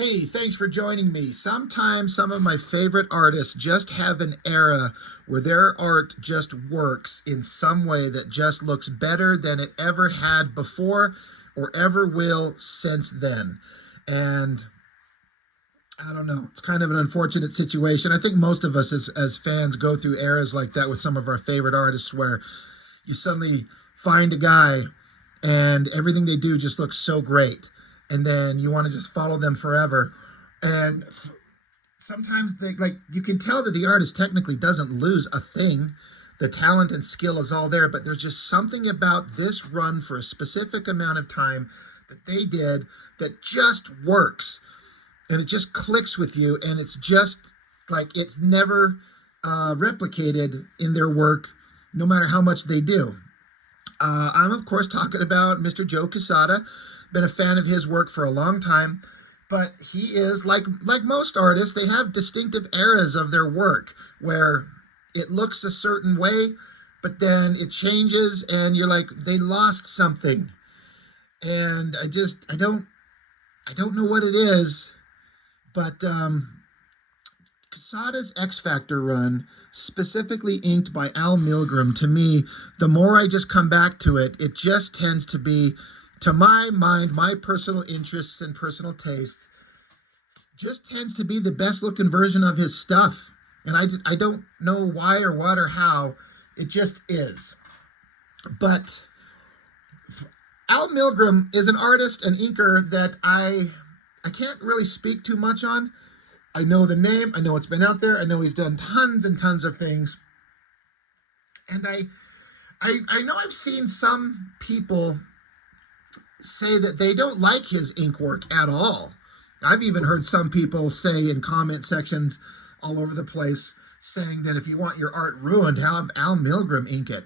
Hey, thanks for joining me. Sometimes some of my favorite artists just have an era where their art just works in some way that just looks better than it ever had before or ever will since then. And I don't know, it's kind of an unfortunate situation. I think most of us as fans go through eras like that with some of our favorite artists where you suddenly find a guy and everything they do just looks so great, and then you want to just follow them forever. And sometimes they, like, you can tell that the artist technically doesn't lose a thing. The talent and skill is all there, but there's just something about this run for a specific amount of time that they did that just works, and it just clicks with you, and it's just like it's never replicated in their work, no matter how much they do. I'm of course talking about Mr. Joe Quesada. Been a fan of his work for a long time, but he is like most artists. They have distinctive eras of their work where it looks a certain way, but then it changes, and you're like, they lost something, and I don't know what it is, but Quesada's X Factor run, specifically inked by Al Milgrom, to me, the more I just come back to it, it just tends to be, to my mind, my personal interests and personal tastes, just tends to be the best looking version of his stuff. And I don't know why or what or how, it just is. But Al Milgrom is an artist, an inker that I can't really speak too much on. I know the name, I know it's been out there, I know he's done tons and tons of things. And I know I've seen some people say that they don't like his ink work at all. I've even heard some people say in comment sections all over the place, saying that if you want your art ruined, have Al Milgrom ink it.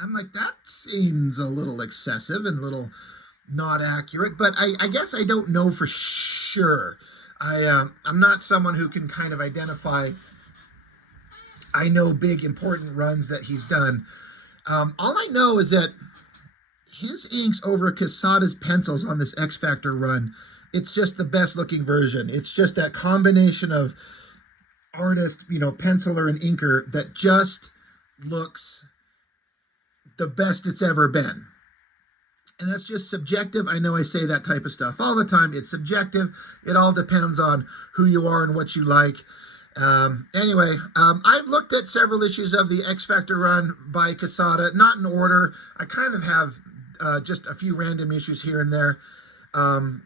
I'm like, that seems a little excessive and a little not accurate, but I guess I don't know for sure. I'm not someone who can kind of identify. I know big important runs that he's done. All I know is that his inks over Quesada's pencils on this X Factor run, it's just the best looking version. It's just that combination of artist, penciler and inker that just looks the best it's ever been. And that's just subjective. I know I say that type of stuff all the time. It's subjective. It all depends on who you are and what you like. Anyway, I've looked at several issues of the X Factor run by Quesada, not in order. I kind of have just a few random issues here and there.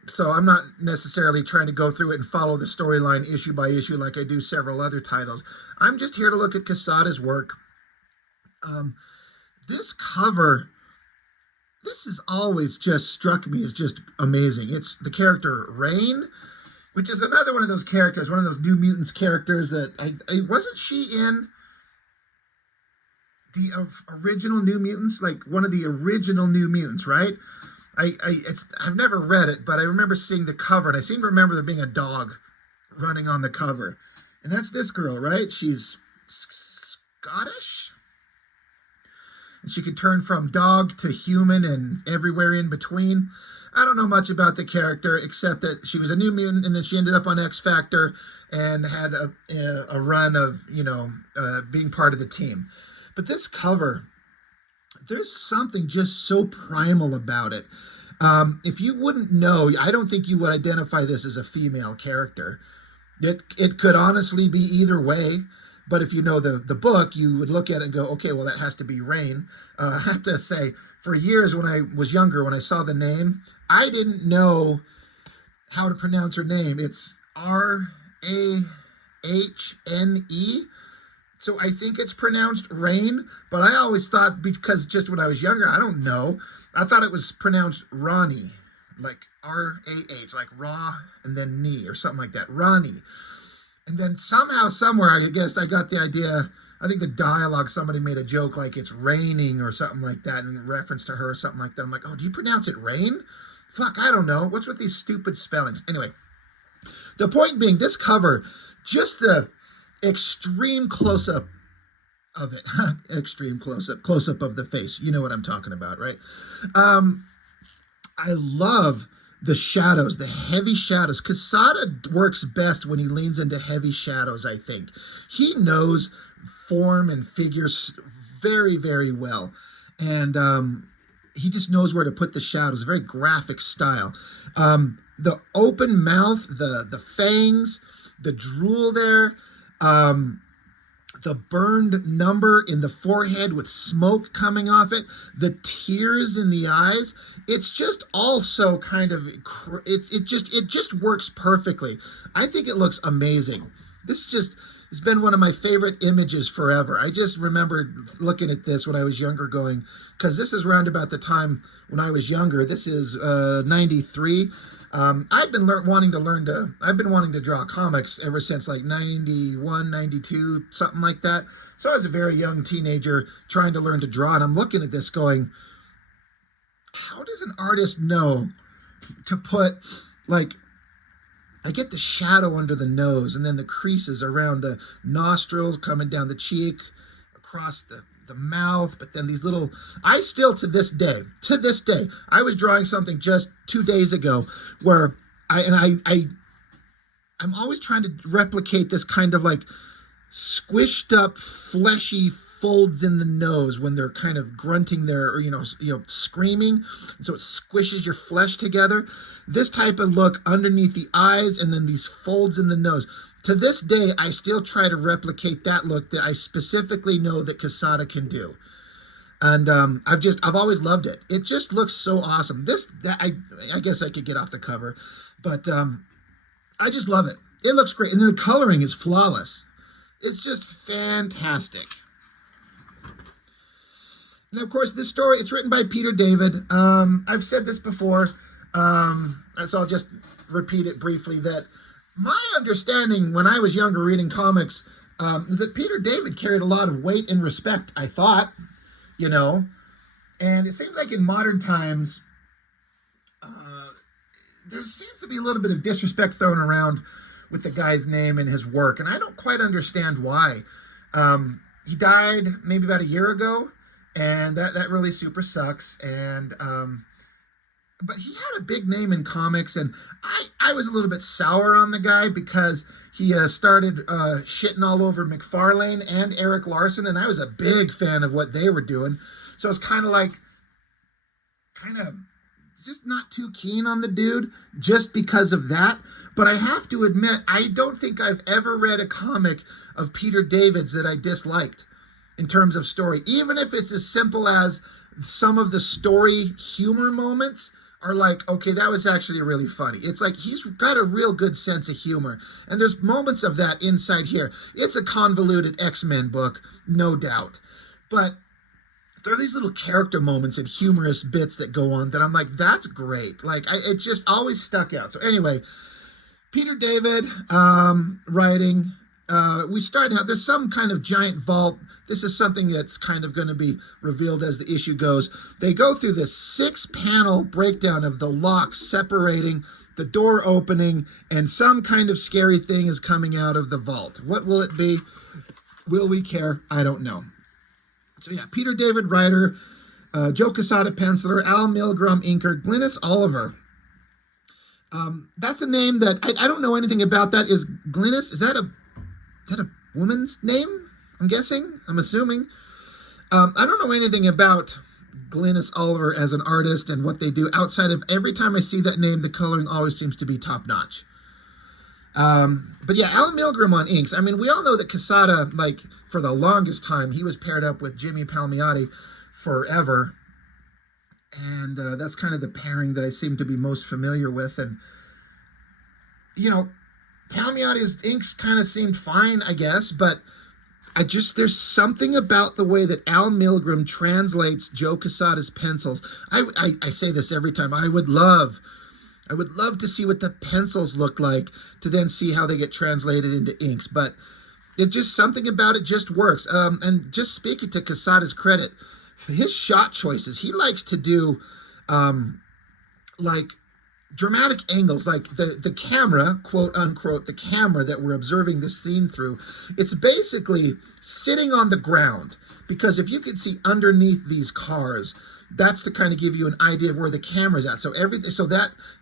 So I'm not necessarily trying to go through it and follow the storyline issue by issue like I do several other titles. I'm just here to look at Quesada's work. This cover, this has always just struck me as just amazing. It's the character Rain, which is another one of those characters, one of those New Mutants characters that I wasn't she in the original New Mutants, like one of the original New Mutants, right? I've never read it, but I remember seeing the cover, and I seem to remember there being a dog running on the cover, and that's this girl, right? She's Scottish. And she could turn from dog to human and everywhere in between. I don't know much about the character except that she was a New Mutant, and then she ended up on X Factor and had a run of being part of the team. But this cover, there's something just so primal about it. If you wouldn't know, I don't think you would identify this as a female character. It could honestly be either way. But if you know the book, you would look at it and go, okay, well, that has to be Rain. I have to say, for years when I was younger, when I saw the name, I didn't know how to pronounce her name. It's Rahne. So I think it's pronounced Rain, but I always thought, because just when I was younger, I don't know, I thought it was pronounced Ronnie, like R-A-H, like Ra and then knee or something like that, Ronnie. And then somehow, somewhere, I guess I got the idea. I think the dialogue, somebody made a joke like it's raining or something like that in reference to her or something like that. I'm like, oh, do you pronounce it rain? Fuck, I don't know. What's with these stupid spellings? Anyway, the point being, this cover, just the extreme close-up of it. Extreme close-up of the face. You know what I'm talking about, right? I love the shadows, the heavy shadows. Quesada works best when he leans into heavy shadows, I think. He knows form and figures very, very well. And he just knows where to put the shadows. Very graphic style. The open mouth, the fangs, the drool there, the burned number in the forehead with smoke coming off it, the tears in the eyes. It's just also kind of it just works perfectly. I think it looks amazing. This just it's been one of my favorite images forever. I just remember looking at this when I was younger, going, because this is round about the time when I was younger. This is 93. I've been wanting to draw comics ever since like 91, 92, something like that. So I was a very young teenager trying to learn to draw, and I'm looking at this going, how does an artist know to put, like, I get the shadow under the nose and then the creases around the nostrils coming down the cheek, across the mouth, but then these little, I still to this day, I was drawing something just 2 days ago where I'm always trying to replicate this kind of like squished up fleshy folds in the nose when they're kind of grunting or screaming, and so it squishes your flesh together. This type of look underneath the eyes and then these folds in the nose. To this day, I still try to replicate that look that I specifically know that Quesada can do. And I've always loved it. It just looks so awesome. I guess I could get off the cover, but I just love it. It looks great. And then the coloring is flawless. It's just fantastic. And of course, this story, it's written by Peter David. I've said this before, so I'll just repeat it briefly, that my understanding when I was younger reading comics is that Peter David carried a lot of weight and respect, I thought, and it seems like in modern times, there seems to be a little bit of disrespect thrown around with the guy's name and his work, and I don't quite understand why. He died maybe about a year ago, and that really super sucks, and but he had a big name in comics, and I was a little bit sour on the guy because he started shitting all over McFarlane and Eric Larson, and I was a big fan of what they were doing. So it's kind of just not too keen on the dude just because of that. But I have to admit, I don't think I've ever read a comic of Peter David's that I disliked in terms of story, even if it's as simple as some of the story humor moments are like, okay, that was actually really funny. It's like he's got a real good sense of humor. And there's moments of that inside here. It's a convoluted X-Men book, no doubt. But there are these little character moments and humorous bits that go on that I'm like, that's great. Like, it just always stuck out. So anyway, Peter David writing. We start out, there's some kind of giant vault. This is something that's kind of going to be revealed as the issue goes. They go through this 6-panel breakdown of the lock separating, the door opening, and some kind of scary thing is coming out of the vault. What will it be? Will we care? I don't know. So yeah, Peter David writer, Joe Quesada penciler, Al Milgrom inker, Glynis Oliver. That's a name that I don't know anything about. That is Glynis. Is that a woman's name? I'm guessing. I'm assuming. I don't know anything about Glynis Oliver as an artist and what they do outside of every time I see that name, the coloring always seems to be top notch. But yeah, Al Milgrom on inks. I mean, we all know that Quesada, like, for the longest time, he was paired up with Jimmy Palmiotti forever. And that's kind of the pairing that I seem to be most familiar with. And, Palmiotti's inks kind of seemed fine, I guess, but there's something about the way that Al Milgrom translates Joe Quesada's pencils. I say this every time. I would love to see what the pencils look like to then see how they get translated into inks, but it's just something about it just works. And just speaking to Quesada's credit, his shot choices, he likes to do like dramatic angles, like the camera, quote unquote, the camera that we're observing this scene through, it's basically sitting on the ground, because if you can see underneath these cars, That's to kind of give you an idea of where the camera's at. So everything, so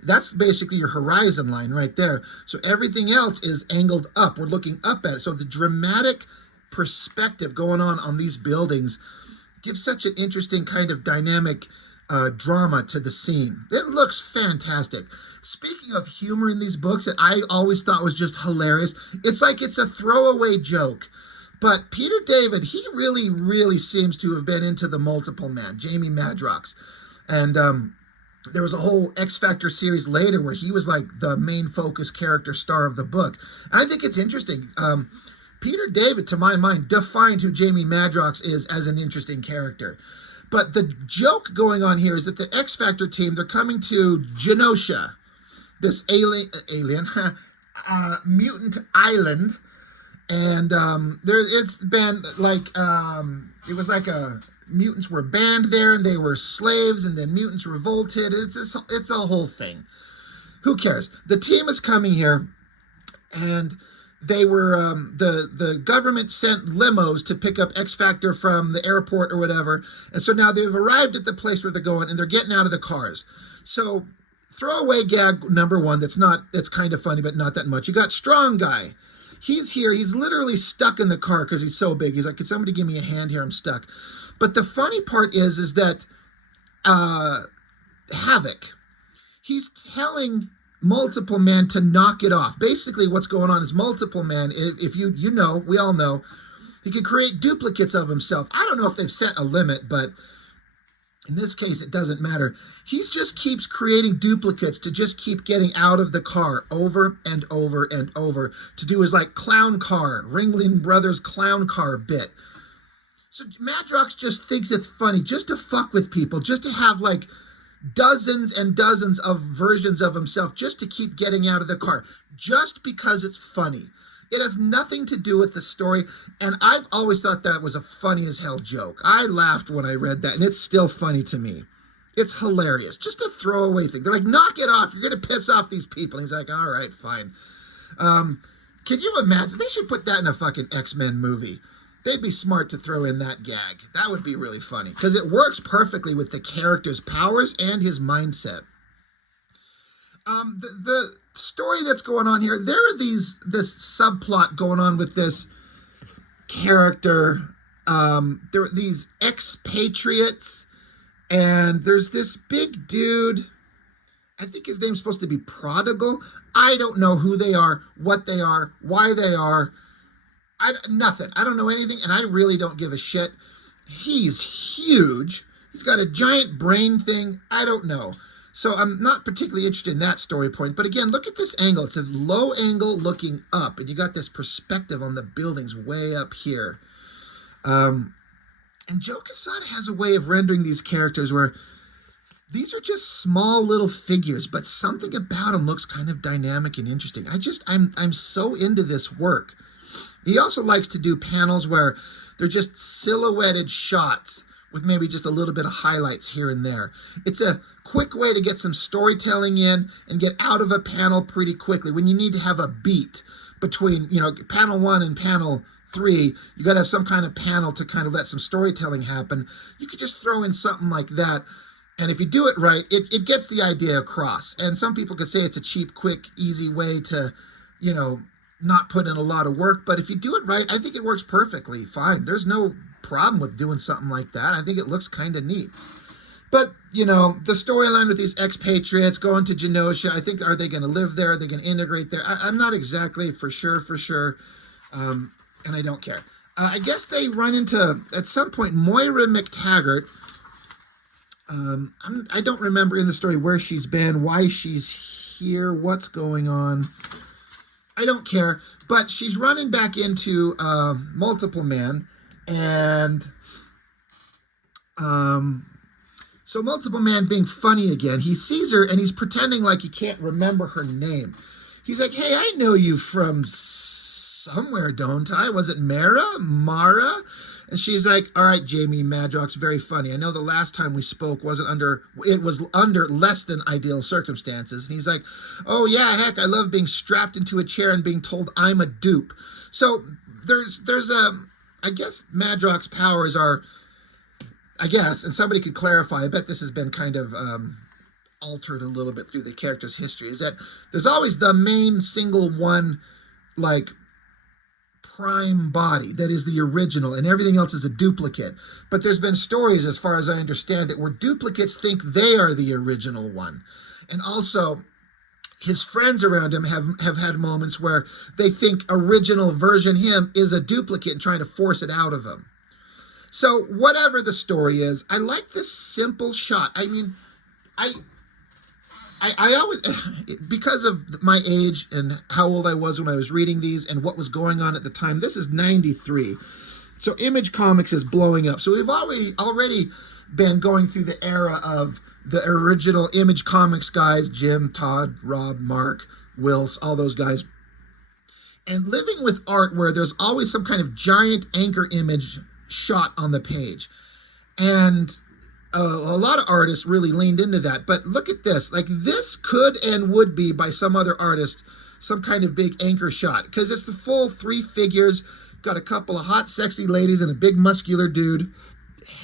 that's basically your horizon line right there. So everything else is angled up. We're looking up at it. So the dramatic perspective going on these buildings gives such an interesting kind of dynamic drama to the scene. It looks fantastic. Speaking of humor in these books that I always thought was just hilarious, it's like it's a throwaway joke. But Peter David, he really, really seems to have been into the multiple man, Jamie Madrox. And there was a whole X Factor series later where he was like the main focus character star of the book. And I think it's interesting. Peter David, to my mind, defined who Jamie Madrox is as an interesting character. But the joke going on here is that the X Factor team, they're coming to Genosha, this alien mutant island. And it's been like, it was like mutants were banned there and they were slaves and then mutants revolted. It's a whole thing. Who cares? The team is coming here and they were, the government sent limos to pick up X Factor from the airport or whatever. And so now they've arrived at the place where they're going and they're getting out of the cars. So throwaway gag number one, that's kind of funny, but not that much. You got Strong Guy. He's here. He's literally stuck in the car because he's so big. He's like, "Can somebody give me a hand here? I'm stuck." But the funny part is that Havoc, he's telling Multiple Man to knock it off. Basically, what's going on is Multiple Man, if you know, we all know, he can create duplicates of himself. I don't know if they've set a limit, but in this case, it doesn't matter. He just keeps creating duplicates to just keep getting out of the car over and over and over to do his like clown car, Ringling Brothers clown car bit. So Madrox just thinks it's funny just to fuck with people, just to have like dozens and dozens of versions of himself just to keep getting out of the car, just because it's funny. It has nothing to do with the story, and I've always thought that was a funny as hell joke. I laughed when I read that, and it's still funny to me. It's hilarious. Just a throwaway thing. They're like, "Knock it off. You're going to piss off these people." And he's like, "All right, fine." Can you imagine? They should put that in a fucking X-Men movie. They'd be smart to throw in that gag. That would be really funny, because it works perfectly with the character's powers and his mindset. The story that's going on here, there are this subplot going on with this character. There are these expatriates, and there's this big dude. I think his name's supposed to be Prodigal. I don't know who they are, what they are, why they are. Nothing. I don't know anything, and I really don't give a shit. He's huge. He's got a giant brain thing. I don't know. So I'm not particularly interested in that story point. But again, look at this angle. It's a low angle looking up, and you got this perspective on the buildings way up here. And Joe Quesada has a way of rendering these characters where these are just small little figures, but something about them looks kind of dynamic and interesting. I'm so into this work. He also likes to do panels where they're just silhouetted shots with maybe just a little bit of highlights here and there. It's a quick way to get some storytelling in and get out of a panel pretty quickly. When you need to have a beat between, panel 1 and panel 3, you got to have some kind of panel to kind of let some storytelling happen. You could just throw in something like that. And if you do it right, it gets the idea across. And some people could say it's a cheap, quick, easy way to, not put in a lot of work. But if you do it right, I think it works perfectly fine. There's no problem with doing something like that. I think it looks kind of neat. But, the storyline with these expatriates going to Genosha, I think, are they going to live there? Are they going to integrate there? I'm not exactly for sure. And I don't care. I guess they run into, at some point, Moira McTaggart. I don't remember in the story where she's been, why she's here, what's going on. I don't care. But she's running back into Multiple Man. And so Multiple Man being funny again, he sees her and he's pretending like he can't remember her name. He's like, "Hey, I know you from somewhere, don't I? Was it Mara?" And she's like, "All right, Jamie Madrox, very funny. I know the last time we spoke it was under less than ideal circumstances." And he's like, "Oh yeah, heck, I love being strapped into a chair and being told I'm a dupe." So there's I guess Madrox powers are I guess, and somebody could clarify, I bet this has been kind of altered a little bit through the character's history, is that there's always the main single one, like, prime body that is the original, and everything else is a duplicate. But there's been stories, as far as I understand it, where duplicates think they are the original one. And also, his friends around him have had moments where they think original version him is a duplicate and trying to force it out of him. So whatever the story is, I like this simple shot. I mean, I always, because of my age and how old I was when I was reading these and what was going on at the time, this is 93. So Image Comics is blowing up. So we've already been going through the era of the original Image Comics guys, Jim, Todd, Rob, Mark, Wills, all those guys. And living with art where there's always some kind of giant anchor image shot on the page. And a lot of artists really leaned into that. But look at this. Like, this could and would be, by some other artist, some kind of big anchor shot. Because it's the full 3 figures. Got a couple of hot, sexy ladies and a big muscular dude.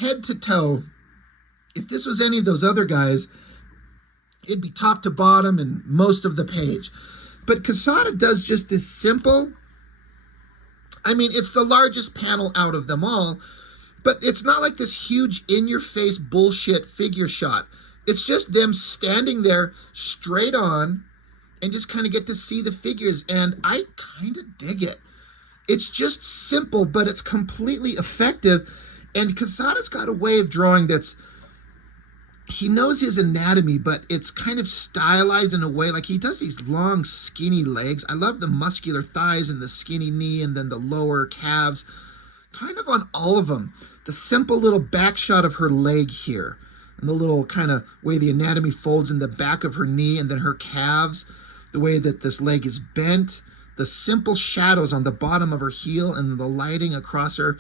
Head to toe. If this was any of those other guys, it'd be top to bottom and most of the page. But Quesada does just this simple... I mean, it's the largest panel out of them all, but it's not like this huge in-your-face bullshit figure shot. It's just them standing there straight on and just kind of get to see the figures, and I kind of dig it. It's just simple, but it's completely effective, and Quesada's got a way of drawing that's... He knows his anatomy, but it's kind of stylized in a way, like he does these long, skinny legs. I love the muscular thighs and the skinny knee and then the lower calves, kind of on all of them. The simple little back shot of her leg here and the little kind of way the anatomy folds in the back of her knee and then her calves, the way that this leg is bent, the simple shadows on the bottom of her heel and the lighting across her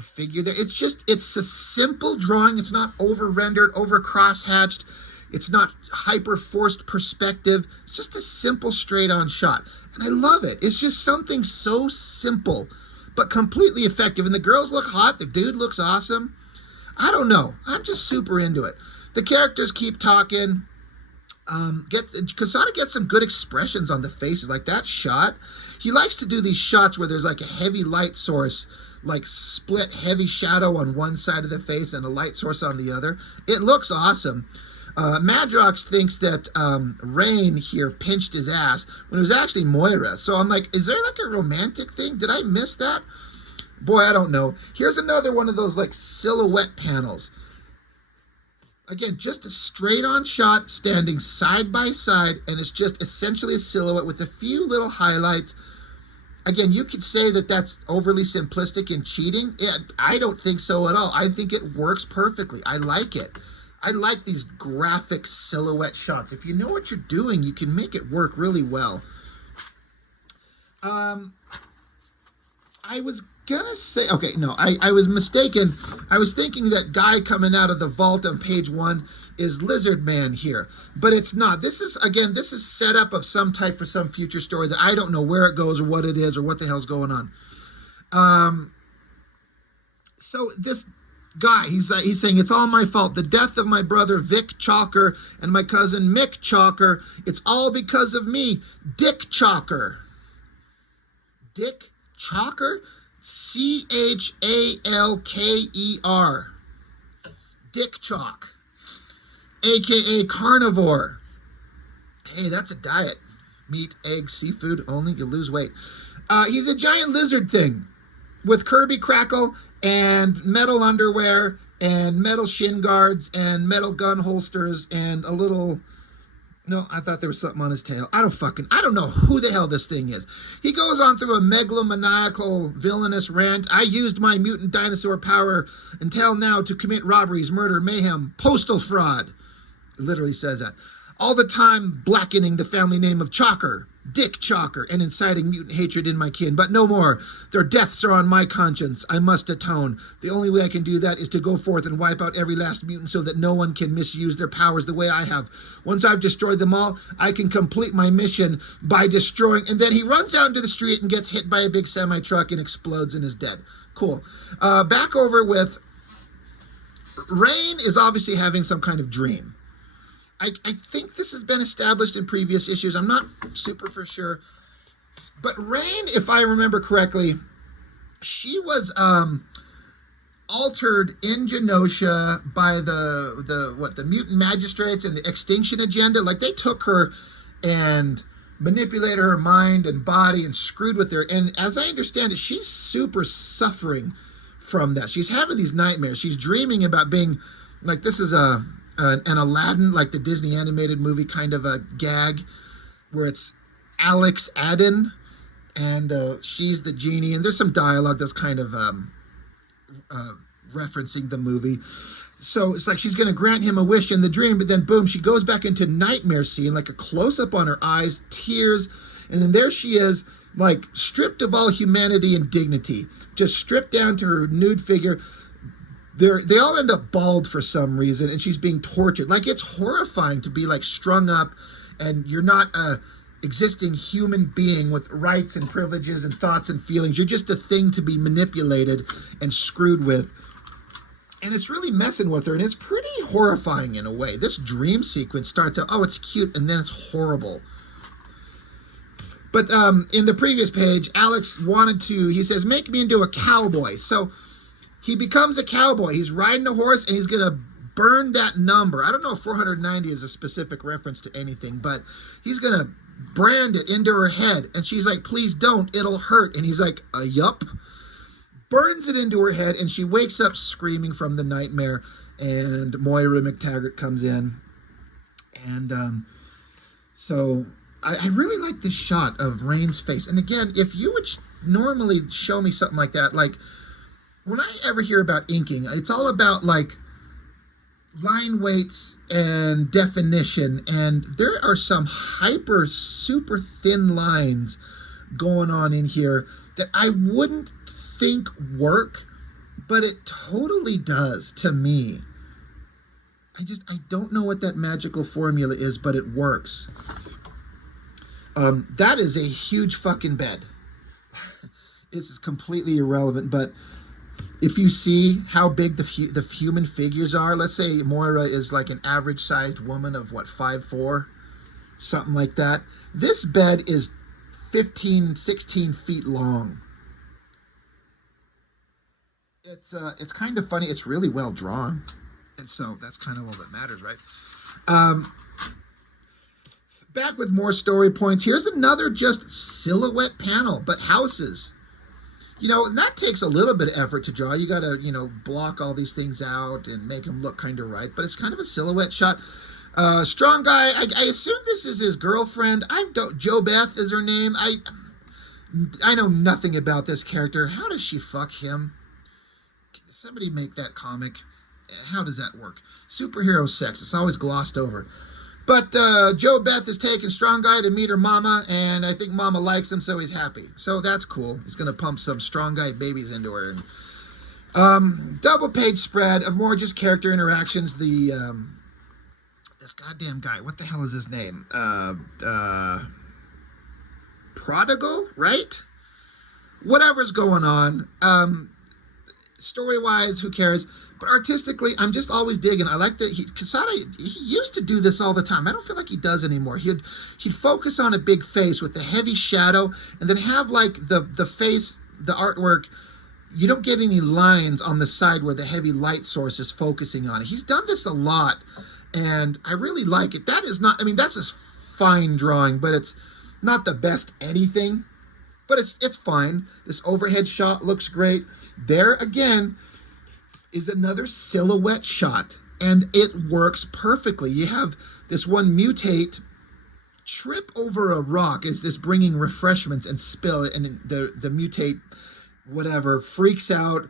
figure there. It's a simple drawing. It's not over rendered, over cross-hatched. It's not hyper forced perspective. It's just a simple straight on shot. And I love it. It's just something so simple, but completely effective. And the girls look hot. The dude looks awesome. I don't know. I'm just super into it. The characters keep talking. Quesada gets some good expressions on the faces, like that shot. He likes to do these shots where there's like a heavy light source, like split heavy shadow on one side of the face and a light source on the other. It looks awesome. Madrox thinks that Rain here pinched his ass when it was actually Moira. So I'm like, is there like a romantic thing? Did I miss that? Boy, I don't know. Here's another one of those like silhouette panels. Again, just a straight on shot standing side by side, and it's just essentially a silhouette with a few little highlights. Again, you could say that that's overly simplistic and cheating. I don't think so at all. I think it works perfectly. I like it. I like these graphic silhouette shots. If you know what you're doing, you can make it work really well. I was gonna say, okay, no, I was mistaken. I was thinking that guy coming out of the vault on page 1 is Lizard Man here, but it's not. This is, again, this is set up of some type for some future story that I don't know where it goes or what it is or what the hell's going on. So this guy, he's saying, it's all my fault. The death of my brother Vic Chalker and my cousin Mick Chalker, it's all because of me. Dick Chalker. Dick Chalker? Chalker. Dick Chalk. AKA carnivore. Hey, that's a diet. Meat, eggs, seafood only, you lose weight. He's a giant lizard thing with Kirby Crackle and metal underwear and metal shin guards and metal gun holsters and a little... No, I thought there was something on his tail. I don't know who the hell this thing is. He goes on through a megalomaniacal, villainous rant. I used my mutant dinosaur power until now to commit robberies, murder, mayhem, postal fraud. It literally says that. All the time blackening the family name of Chalker, Dick Chalker, and inciting mutant hatred in my kin. But no more. Their deaths are on my conscience. I must atone. The only way I can do that is to go forth and wipe out every last mutant so that no one can misuse their powers the way I have. Once I've destroyed them all, I can complete my mission by destroying... And then he runs out into the street and gets hit by a big semi-truck and explodes and is dead. Cool. Back over with Rain is obviously having some kind of dream. I think this has been established in previous issues. I'm not super for sure. But Rain, if I remember correctly, she was altered in Genosha by the mutant magistrates and the extinction agenda. Like, they took her and manipulated her mind and body and screwed with her. And as I understand it, she's super suffering from that. She's having these nightmares. She's dreaming about being like, this is an Aladdin, like the Disney animated movie kind of a gag, where it's Alex Adden, and she's the genie, and there's some dialogue that's kind of referencing the movie. So it's like she's going to grant him a wish in the dream, but then boom, she goes back into nightmare scene, like a close-up on her eyes, tears, and then there she is, like stripped of all humanity and dignity, just stripped down to her nude figure. They all end up bald for some reason, and she's being tortured. Like, it's horrifying to be like strung up, and you're not a existing human being with rights and privileges and thoughts and feelings. You're just a thing to be manipulated and screwed with. And it's really messing with her, and it's pretty horrifying in a way. This dream sequence starts out, oh, it's cute, and then it's horrible. But in the previous page, Alex he says, make me into a cowboy. So he becomes a cowboy. He's riding a horse, and he's going to burn that number. I don't know if 490 is a specific reference to anything, but he's going to brand it into her head. And she's like, please don't, it'll hurt. And he's like, yup. Burns it into her head, and she wakes up screaming from the nightmare, and Moira McTaggart comes in. And so I really like this shot of Rain's face. And again, if you would normally show me something like that, like when I ever hear about inking, it's all about like line weights and definition, and there are some hyper super thin lines going on in here that I wouldn't think work, but it totally does to me. I don't know what that magical formula is, but it works. That is a huge fucking bed. This is completely irrelevant, but if you see how big the human figures are, let's say Moira is like an average sized woman of what, 5'4", something like that. This bed is 15, 16 feet long. It's kind of funny. It's really well drawn, and so that's kind of all that matters, right? Back with more story points. Here's another just silhouette panel, but houses. You know, and that takes a little bit of effort to draw. You got to, block all these things out and make them look kind of right, but it's kind of a silhouette shot. Strong guy. I assume this is his girlfriend. Joe Beth is her name. I know nothing about this character. How does she fuck him? Somebody make that comic. How does that work? Superhero sex. It's always glossed over. But Joe Beth is taking Strong Guy to meet her mama, and I think mama likes him, so he's happy. So that's cool. He's going to pump some Strong Guy babies into her. Double page spread of more just character interactions. This goddamn guy, what the hell is his name? Prodigal, right? Whatever's going on. Story-wise, who cares? But artistically, I'm just always digging. I like that Quesada, he used to do this all the time. I don't feel like he does anymore. He'd focus on a big face with the heavy shadow, and then have like the face, the artwork. You don't get any lines on the side where the heavy light source is focusing on it. He's done this a lot, and I really like it. That is not, that's a fine drawing, but it's not the best anything. But it's fine. This overhead shot looks great. There again is another silhouette shot, and it works perfectly. You have this one mutate trip over a rock. Is this bringing refreshments and spill it, and the mutate whatever freaks out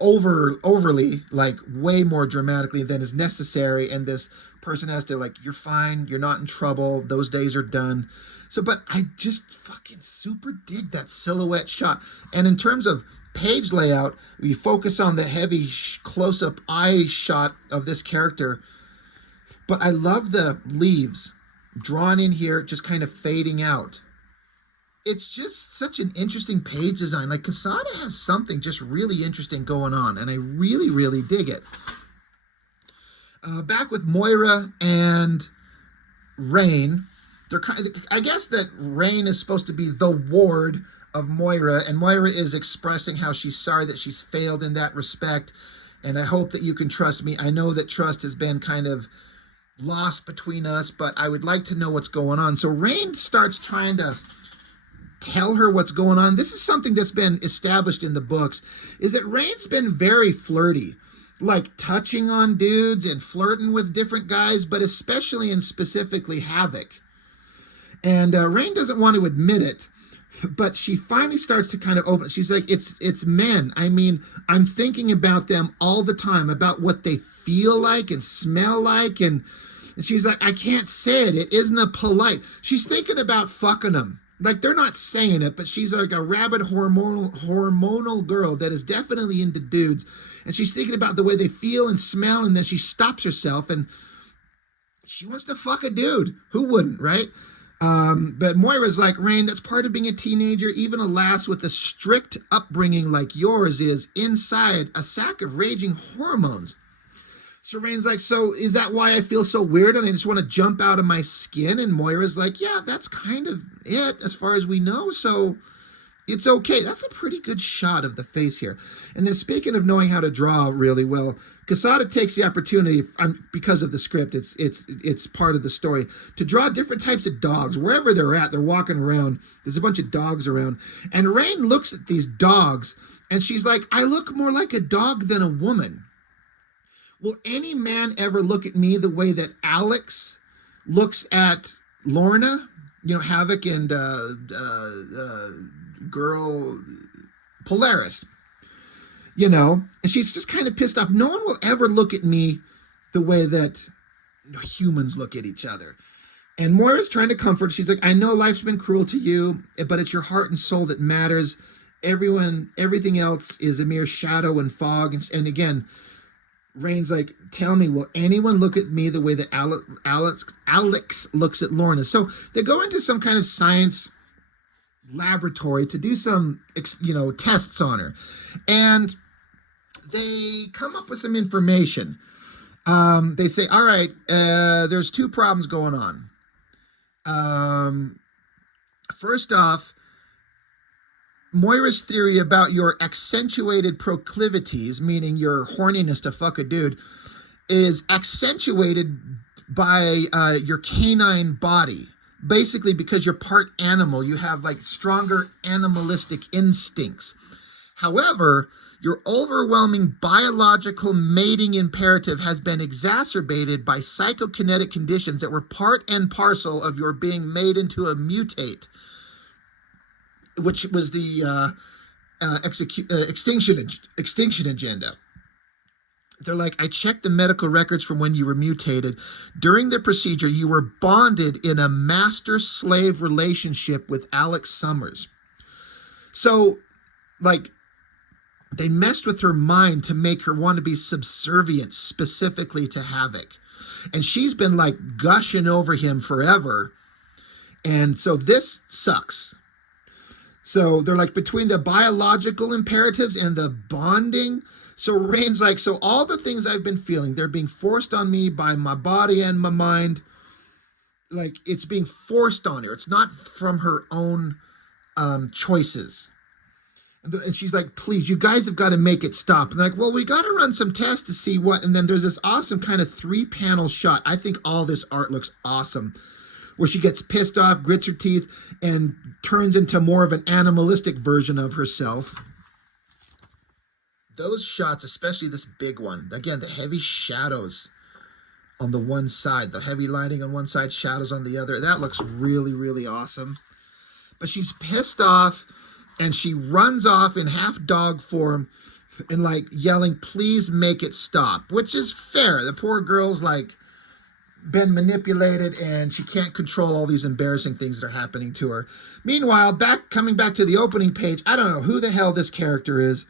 overly, like way more dramatically than is necessary, and this person has to like, you're fine, you're not in trouble, those days are done. So, but I just fucking super dig that silhouette shot. And in terms of page layout, we focus on the heavy close-up eye shot of this character. But I love the leaves drawn in here, just kind of fading out. It's just such an interesting page design. Like, Quesada has something just really interesting going on, and I really, really dig it. Back with Moira and Rain. They're kind of, I guess that Rain is supposed to be the ward of Moira, and Moira is expressing how she's sorry that she's failed in that respect. And I hope that you can trust me. I know that trust has been kind of lost between us, but I would like to know what's going on. So Rain starts trying to tell her what's going on. This is something that's been established in the books, is that Rain's been very flirty, like touching on dudes and flirting with different guys, but especially and specifically Havoc. And Rain doesn't want to admit it, but she finally starts to kind of open it. She's like, it's men. I mean, I'm thinking about them all the time, about what they feel like and smell like. And she's like, I can't say it. It isn't a polite. She's thinking about fucking them. Like, they're not saying it, but she's like a rabid hormonal girl that is definitely into dudes. And she's thinking about the way they feel and smell, and then she stops herself and she wants to fuck a dude. Who wouldn't, right? But Moira's like, Rain, that's part of being a teenager. Even a lass with a strict upbringing like yours is inside a sack of raging hormones. So Rain's like, so is that why I feel so weird and I just want to jump out of my skin? And Moira's like, yeah, that's kind of it as far as we know. So it's okay. That's a pretty good shot of the face here. And then speaking of knowing how to draw really well, Quesada takes the opportunity, because of the script, it's part of the story, to draw different types of dogs. Wherever they're at, they're walking around. There's a bunch of dogs around. And Rain looks at these dogs and she's like, I look more like a dog than a woman. Will any man ever look at me the way that Alex looks at Lorna? You know, Havoc and girl Polaris. You know, and she's just kind of pissed off. No one will ever look at me the way that humans look at each other. And Moira's trying to comfort. She's like, I know life's been cruel to you, but it's your heart and soul that matters. Everything else is a mere shadow and fog. And again, Rain's like, tell me, will anyone look at me the way that Alex looks at Lorna? So they go into some kind of science laboratory to do some, tests on her. And they come up with some information. They say, all right, there's two problems going on. First off, Moira's theory about your accentuated proclivities, meaning your horniness to fuck a dude, is accentuated by your canine body. Basically, because you're part animal, you have like stronger animalistic instincts. However, your overwhelming biological mating imperative has been exacerbated by psychokinetic conditions that were part and parcel of your being made into a mutate, which was the extinction agenda. They're like, I checked the medical records from when you were mutated. During the procedure, you were bonded in a master-slave relationship with Alex Summers. So, like, they messed with her mind to make her want to be subservient specifically to Havoc. And she's been, like, gushing over him forever. And so this sucks. So they're like, between the biological imperatives and the bonding. So Rain's like, so all the things I've been feeling, they're being forced on me by my body and my mind. Like, it's being forced on her. It's not from her own choices. And she's like, please, you guys have got to make it stop. And they're like, well, we got to run some tests to see what. And then there's this awesome kind of 3-panel shot. I think all this art looks awesome, where she gets pissed off, grits her teeth, and turns into more of an animalistic version of herself. Those shots, especially this big one, again, the heavy shadows on the one side, the heavy lighting on one side, shadows on the other, that looks really, really awesome. But she's pissed off, and she runs off in half dog form and, like, yelling, please make it stop, which is fair. The poor girl's, like, been manipulated and she can't control all these embarrassing things that are happening to her. Meanwhile, coming back to the opening page, I don't know who the hell this character is.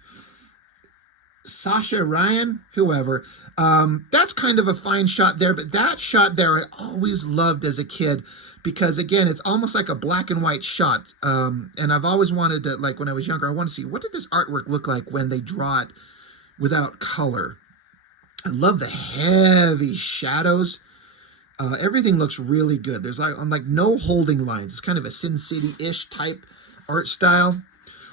Sasha Ryan, whoever. That's kind of a fine shot there, but that shot there I always loved as a kid because, again, it's almost like a black and white shot. And I've always wanted to, like, when I was younger, I want to see what did this artwork look like when they draw it without color. I love the heavy shadows. Everything looks really good. There's like no holding lines. It's kind of a Sin City-ish type art style.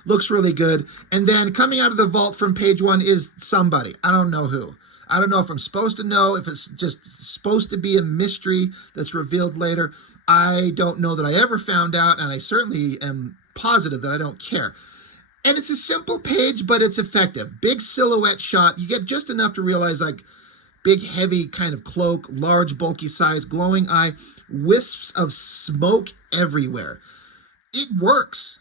Looks really good. And then coming out of the vault from page one is somebody. I don't know who. I don't know if I'm supposed to know, if it's just supposed to be a mystery that's revealed later. I don't know that I ever found out, and I certainly am positive that I don't care. And it's a simple page, but it's effective. Big silhouette shot. You get just enough to realize, like, big, heavy kind of cloak, large, bulky size, glowing eye, wisps of smoke everywhere. It works.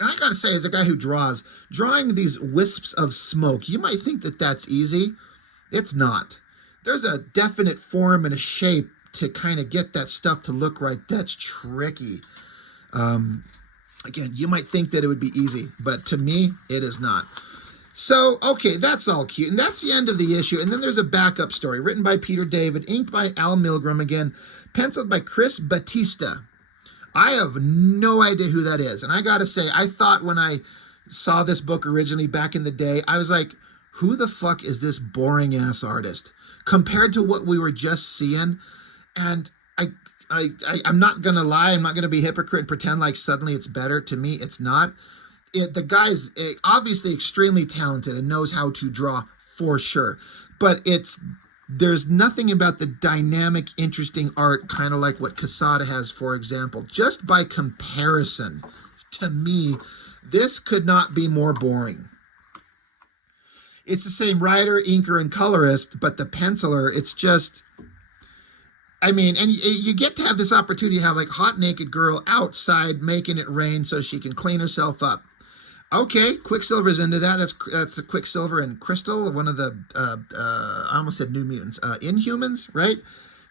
And I gotta say, as a guy who draws, drawing these wisps of smoke, you might think that that's easy. It's not. There's a definite form and a shape to kind of get that stuff to look right. That's tricky. Again, you might think that it would be easy, but to me, it is not. So, okay, that's all cute. And that's the end of the issue. And then there's a backup story written by Peter David, inked by Al Milgrom again, penciled by Chris Batista. I have no idea who that is. And I got to say, I thought when I saw this book originally back in the day, I was like, who the fuck is this boring ass artist compared to what we were just seeing? And I'm not going to lie. I'm not going to be a hypocrite and pretend like suddenly it's better. To me, it's not. The guy's obviously extremely talented and knows how to draw for sure. But there's nothing about the dynamic, interesting art, kind of like what Quesada has, for example. Just by comparison, to me, this could not be more boring. It's the same writer, inker, and colorist, but the penciler, it's just... I mean, and you get to have this opportunity to have like hot naked girl outside making it rain so she can clean herself up. Okay, Quicksilver's into that. That's the Quicksilver and Crystal, one of the I almost said New Mutants, Inhumans, right?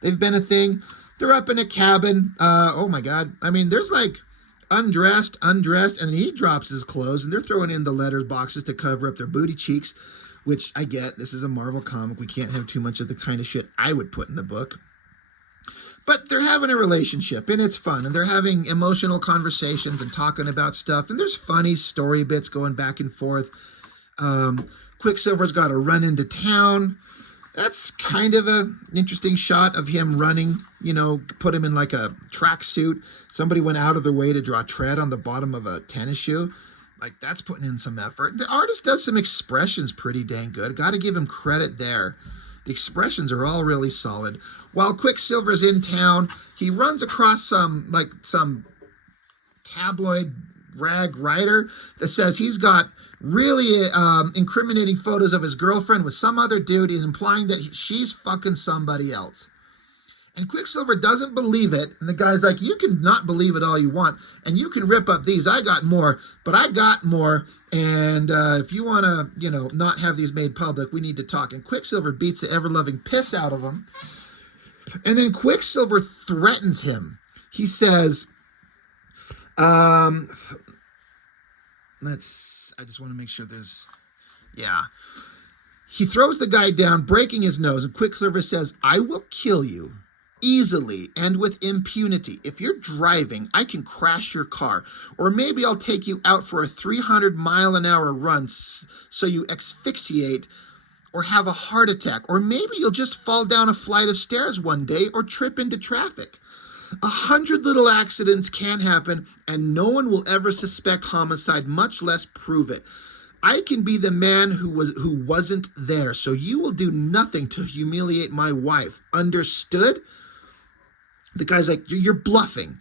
They've been a thing. They're up in a cabin. Oh my God! I mean, there's like undressed, and then he drops his clothes, and they're throwing in the letter boxes to cover up their booty cheeks, which I get. This is a Marvel comic. We can't have too much of the kind of shit I would put in the book. But they're having a relationship, and it's fun, and they're having emotional conversations and talking about stuff, and there's funny story bits going back and forth. Quicksilver's got to run into town. That's kind of an interesting shot of him running, you know, put him in like a tracksuit. Somebody went out of their way to draw tread on the bottom of a tennis shoe. Like, that's putting in some effort. The artist does some expressions pretty dang good. Got to give him credit there. The expressions are all really solid. While Quicksilver's in town, he runs across some tabloid rag writer that says he's got really incriminating photos of his girlfriend with some other dude, and implying that she's fucking somebody else. And Quicksilver doesn't believe it. And the guy's like, you can not believe it all you want, and you can rip up these. I got more, but I got more. And if you want to, you know, not have these made public, we need to talk. And Quicksilver beats the ever-loving piss out of him. And then Quicksilver threatens him. He says, I just want to make sure there's, yeah. He throws the guy down, breaking his nose, and Quicksilver says, I will kill you easily and with impunity. If you're driving, I can crash your car, or maybe I'll take you out for a 300-mile-an-hour run so you asphyxiate or have a heart attack, or maybe you'll just fall down a flight of stairs one day or trip into traffic. 100 little accidents can happen, and no one will ever suspect homicide, much less prove it. I can be the man who wasn't there, so you will do nothing to humiliate my wife. Understood? The guy's like, you're bluffing.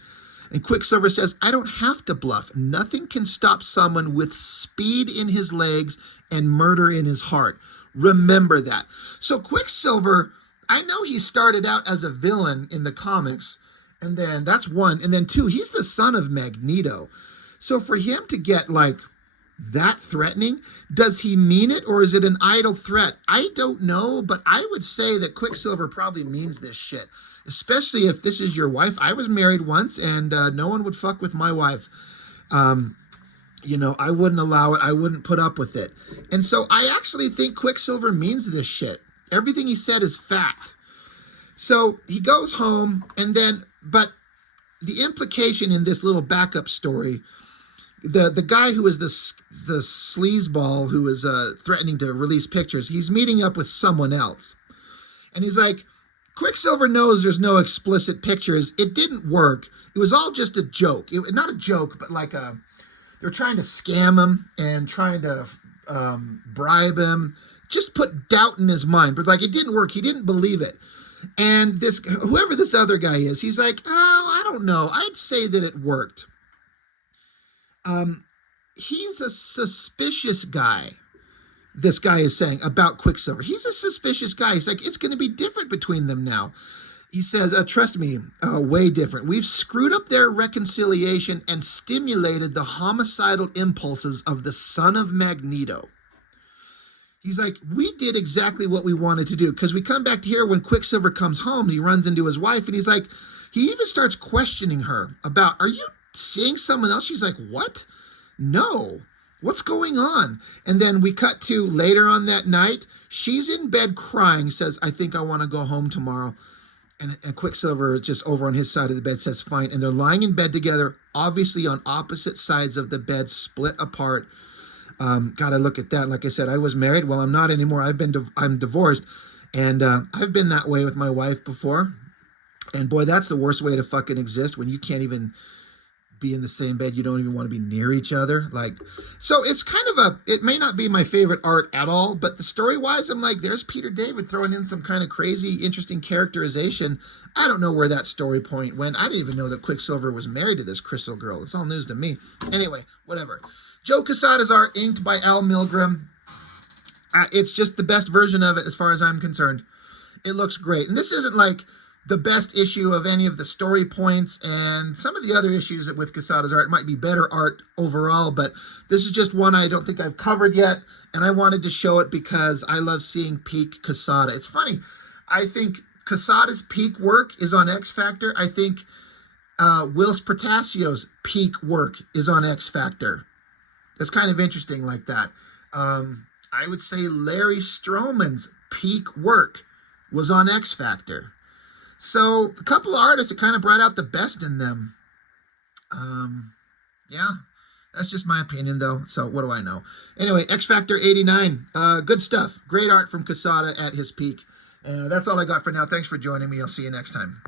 And Quicksilver says, I don't have to bluff. Nothing can stop someone with speed in his legs and murder in his heart. Remember that. So Quicksilver, I know he started out as a villain in the comics, and then that's one. And then two, he's the son of Magneto. So for him to get like that threatening, does he mean it, or is it an idle threat? I don't know, but I would say that Quicksilver probably means this shit, especially if this is your wife. I was married once, and no one would fuck with my wife. You know, I wouldn't allow it. I wouldn't put up with it. And so I actually think Quicksilver means this shit. Everything he said is fact. So he goes home, and then, but the implication in this little backup story the guy who is the sleazeball who is threatening to release pictures, he's meeting up with someone else. And he's like, Quicksilver knows there's no explicit pictures. It didn't work. It was all just a joke. Not a joke, but like they're trying to scam him and trying to bribe him. Just put doubt in his mind. But like, it didn't work. He didn't believe it. And whoever this other guy is, he's like, oh, I don't know. I'd say that it worked. He's a suspicious guy. This guy is saying about Quicksilver. He's a suspicious guy. He's like, it's going to be different between them now. He says, trust me, way different. We've screwed up their reconciliation and stimulated the homicidal impulses of the son of Magneto. He's like, we did exactly what we wanted to do. Because we come back to here when Quicksilver comes home, he runs into his wife and he's like, he even starts questioning her about, are you seeing someone else? She's like, what? No. What's going on? And then we cut to later on that night. She's in bed crying, says, I think I want to go home tomorrow. And Quicksilver, just over on his side of the bed, says, fine. And they're lying in bed together, obviously on opposite sides of the bed, split apart. God, I look at that. Like I said, I was married. Well, I'm not anymore. I'm divorced. And I've been that way with my wife before. And boy, that's the worst way to fucking exist, when you can't even be in the same bed. You don't even want to be near each other. Like, so it's kind of it may not be my favorite art at all, but the story wise, I'm like, there's Peter David throwing in some kind of crazy, interesting characterization. I don't know where that story point went. I didn't even know that Quicksilver was married to this Crystal Girl. It's all news to me. Anyway, whatever. Joe Quesada's art, inked by Al Milgrom. It's just the best version of it as far as I'm concerned. It looks great. And this isn't like the best issue of any of the story points, and some of the other issues with Quesada's art might be better art overall, but this is just one I don't think I've covered yet, and I wanted to show it because I love seeing peak Quesada. It's funny. I think Quesada's peak work is on X Factor. I think Whilce Portacio's peak work is on X Factor. It's kind of interesting like that. I would say Larry Stroman's peak work was on X Factor. So a couple of artists that kind of brought out the best in them. Yeah, that's just my opinion though. So what do I know? Anyway, X Factor 89. Good stuff. Great art from Quesada at his peak. That's all I got for now. Thanks for joining me. I'll see you next time.